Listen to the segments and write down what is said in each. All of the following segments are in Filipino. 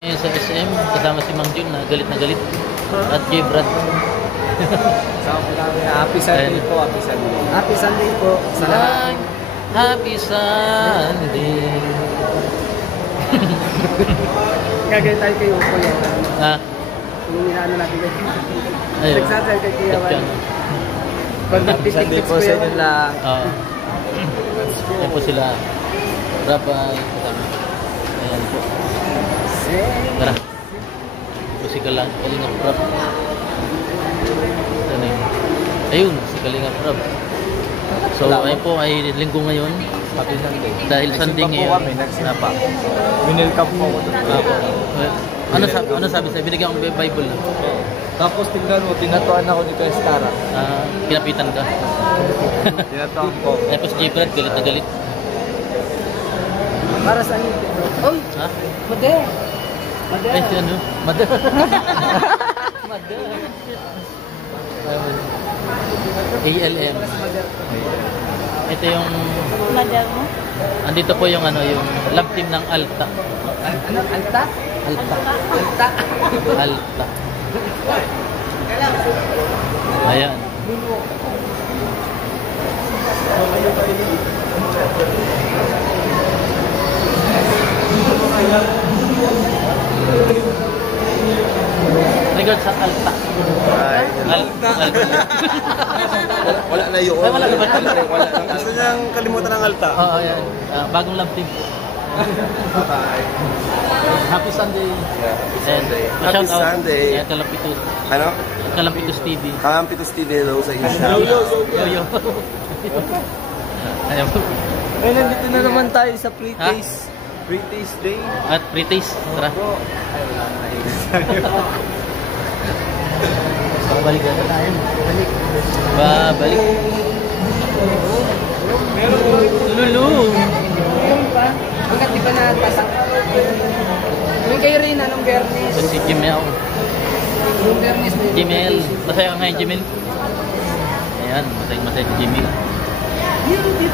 Ngayon sa SM, kasama si Mang Jun na galit at kay Brad. Happy Sunday po, happy Sunday. Happy Sunday po. Salamat. Happy Sunday. Gagawin tayo kayo po yan. Ha? Kung inaano natin kayo. Ayun. Nagsasal kay Kuya Juan. Pag Sunday po sa inyo lang. Oo. Ayan po sila. Rabay. Ayan po. Tara. Si Kalingap Rab. Ayun, si Kalingap Rab. So, ayun po ay linggo ngayon. Happy Sunday. Dahil Sunday ngayon. Napa. Winelcome po ako doon. Ano sabi sa'yo? Binigyan akong Bible na. Tapos tingnan mo, tinatuan ako ni Kuya Stara. Kinapitan ka. Tinatuan ko. Tapos J. Brad, galit na galit. Para sa inyo. Oy! Ha? Made! Made! Ay, si ano? Mother. Mother. ALM. Ito yung... Mother mo? Andito po yung ano, yung love team ng Alta. Ano? Alta? Alta. Alta? Alta. Ayan. Regards sa Alta. Alta. Wala na yun. Ay, wala na ba? Wala na. Gusto niyang kalimutan ng Alta. Oo, ayan. Bagong love team. Bye. Happy Sunday. Yeah, happy And, Sunday. shout Happy out. Sunday. Ayan, Kalampitos. Ano? Kalampitos TV. Kalampitos TV, hello sa inyo. Yo. Ayan po. Eh, nandito na naman tayo sa pre-taste. Pre-taste day. At pre-taste. Tara. Ay, wala na. Babalik na tayo. Babalik. Lulu. Meron pa? Hanggat di ba natasak? Yung kayo rin, anong Bernes? Si Jimel. Yung Bernes na yun. Jimel. Masaya ka ngayon, Jimel. Ayan, masaya si Jimel.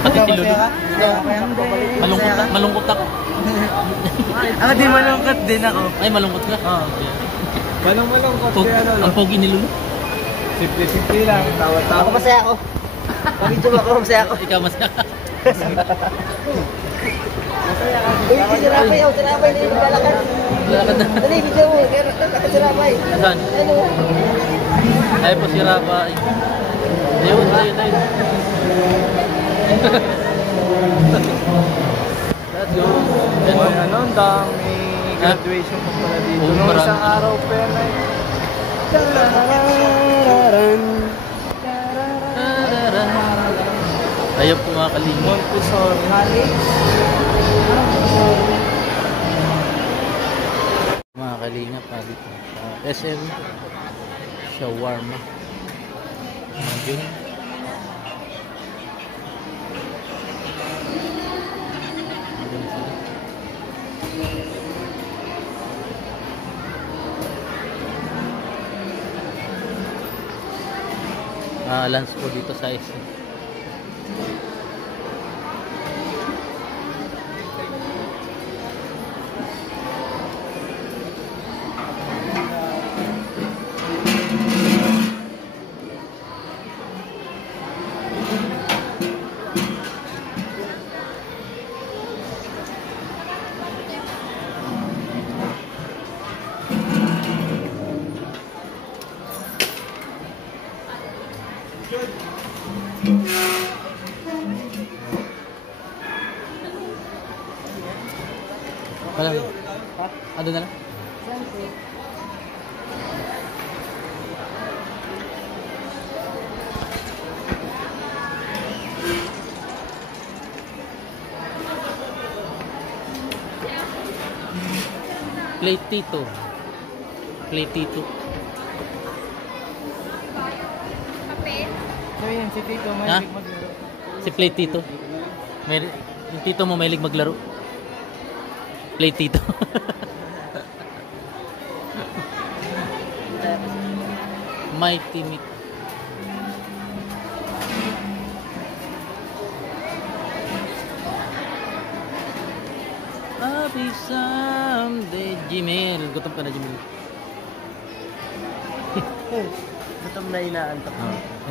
Pati si Lulu. Malungkot ako. Ako din malungkot din ako. Ay, malungkot ka? Oo. Malong-malong ko. Ang pogi ni Lulu. Simple-simple lang. Tawa-tawa. Ako masaya ako. Pag-video ako, masaya ako. Ikaw masaya ka. Uy, si Rapay, si Rapay na yung naglalakad. Lalakad na. Dali, video mo. Lakad si Rapay. Saan? Ano? Ay po si Rabay. Ayun. Let's go. Ano, may graduation pa pala dito. Oo, Nung marami. isang araw pa yan ay... Ayaw po mga kalingap. Montessori. Mga kalingap dito sa SM Shawarma. Yun. Lunch po dito sa SM. Wala. Ano na lang? Platito. So yan, si Tito, Ha? mahilig maglaro. Si Platito. Yung tito mo mahilig maglaro. Platito. Mighty Meat. me someday. Jimil. Gutom ka na, Jimil. Gutom na inaantok.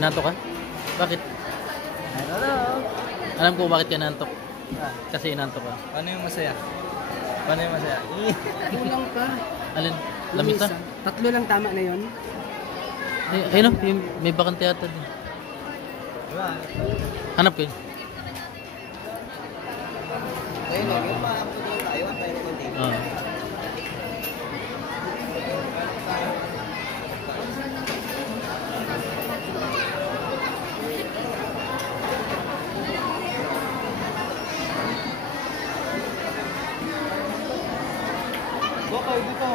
Inantok ka? Bakit? I don't know. Alam ko bakit ka inantok. Kasi inantok ka. Paano yung masaya? Paano yung masaya? Kulang pa. Alin? Lamisa? Tatlo lang tama na yun. Ayun o, may bakante yata din. Hanap ko yun. Ayun, ayun. Ayaw, tayo na konti. Okay, dito.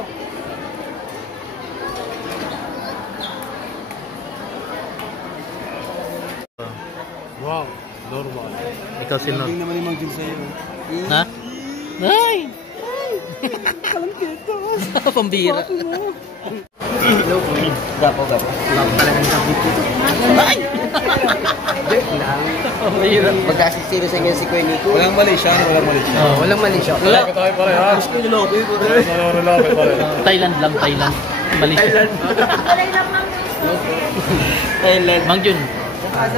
Wow, normal. Ikaw si Nor. Naman yung Mang Jun sa'yo. Ha? Ay! Kalam kita. Pambira. Gapo. Gapo talagang sabi dito. Ay! Joke lang. Pambira. Mag-assist sa inyo si Kuya Nico. Walang mali siya, walang mali siya. Oh. Walang mali siya. Lalaki tayo pare ha. Gusto nyo lang. Lalaki pare. Thailand lang, Thailand. Malaysia. Thailand. Mang Jun.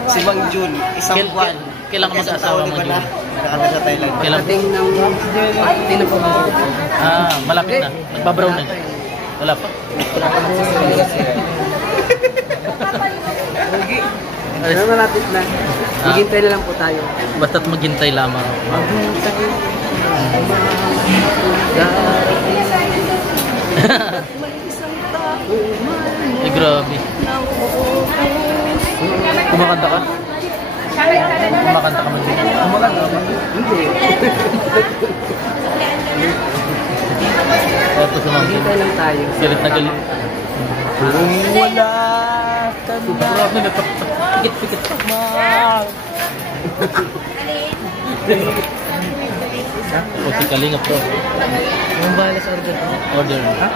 Si Mang Jun, isang buwan. Kailan ka mag-asawa, Mang Jun? Nakano sa Thailand. Kailan? Pagdating ng tinapag-ulit. Malapit na. Nagbabrown na. Wala pa. Ano malapit na? Maghintay na lang po tayo. Basta't maghintay lamang. Ay, grabe. Kumakanta ka? Kumakanta ka, Mang Jun? Kumakanta ka? Hindi. Tapos sa Mang Jun. Maghintay lang tayo. Galit na galit. Kung wala ka na. Pikit-pikit pa. O si Kalinga Pro. Yung bahala sa order ko. Order. Ha?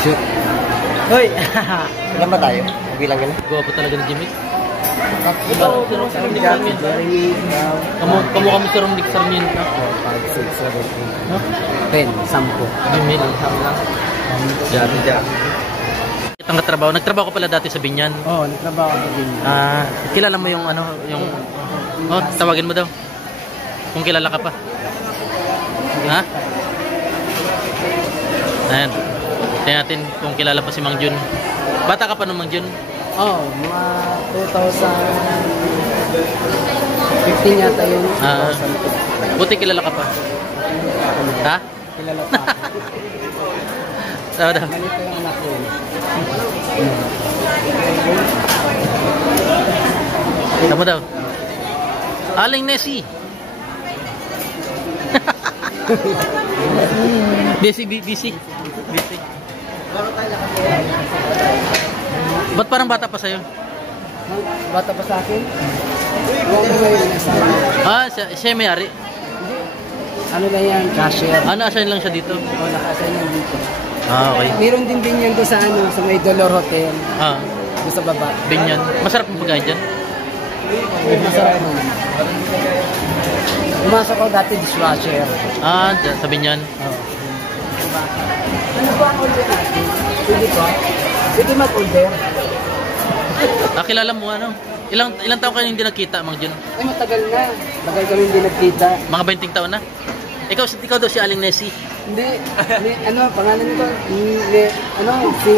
Shoot. Hoy! Ilan ba tayo? Bilang yun? Gawa pa talaga ni Jimmy. Ito, Kamu kami si Romdick Sarmiento. 5, 6, 7, 8, 10, 10. Jimmy. Dati dyan. Kitang katrabaho. Nagtrabaho ko pala dati sa Binyan. Oo, nagtrabaho ako din. Kilala mo yung ano, yung... Oh, tawagin mo daw. Kung kilala ka pa. Ha? Ayan. Tingnan natin kung kilala pa si Mang Jun. Bata ka pa nung Mang Jun? Oo, mga 2015 yata yun. 2002. Buti kilala ka pa. Ha? Kilala pa ako. Tawa daw. Ganito yung anak ko. Tama daw. Aling Nessie. Busy. Ba't parang bata pa sa'yo? Bata pa sa akin? Huwag mo ngayon. Siya may ari. Ano lang yan? Cashier. Assign lang siya dito. Oo, naka-assign lang dito. Okay. Meron din yan doon sa ano, sa may Dolor Hotel. Doon sa baba. Binyan. Masarap yung pagkain dyan. Masarap naman. Pumasok ko dati dishwasher. Dyan, sa Binyan. Ano ba ang order natin? Pwede ba? Pwede mag-order? Kilala mo ano? Ilang taon kayo hindi nagkita, Mang Jun? Ay, matagal na. Matagal kami hindi nagkita. Mga 20 taon na? Ikaw daw si Aling Nessie. Hindi. Ano, pangalan nito? Si...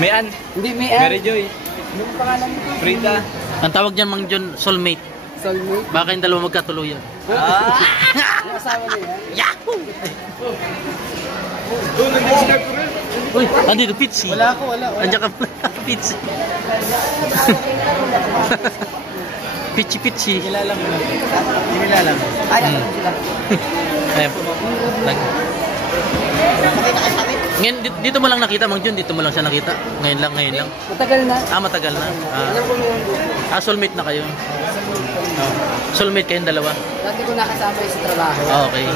Mayan. Hindi, Mayan. Mary Joy. Anong pangalan nito? Frida. Ang tawag dyan, Mang Jun, soulmate. Soulmate? Baka yung dalawa magkatuluyan. Yung asawa niya yan? Yahoo! Uy, andito, Pitsy. Wala. Andiyan ka pala, Pitsy. Pitsy. Kilala mo lang. Kilala mo. Ay, ako sila. Ayan po. Ngayon, dito mo lang nakita, Mang Jun. Dito mo lang siya nakita. Ngayon lang. Matagal na. Matagal na. Alam ko yun. Soulmate na kayo. Soulmate kayong dalawa. Dati ko nakasama yung sa trabaho. Okay.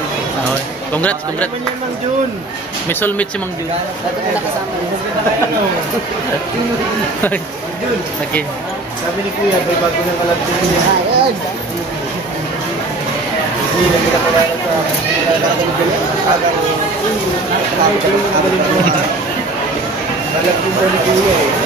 Congrats. Mang Jun. May soulmate si Mang Jun. Dati ko nakasama yung Okay. Sabi ni Kuya, may bago ng kalabtin niya. Ayun. Hindi na pinakawala sa nalalang galing. Agang malagpong ba ni Kuya eh.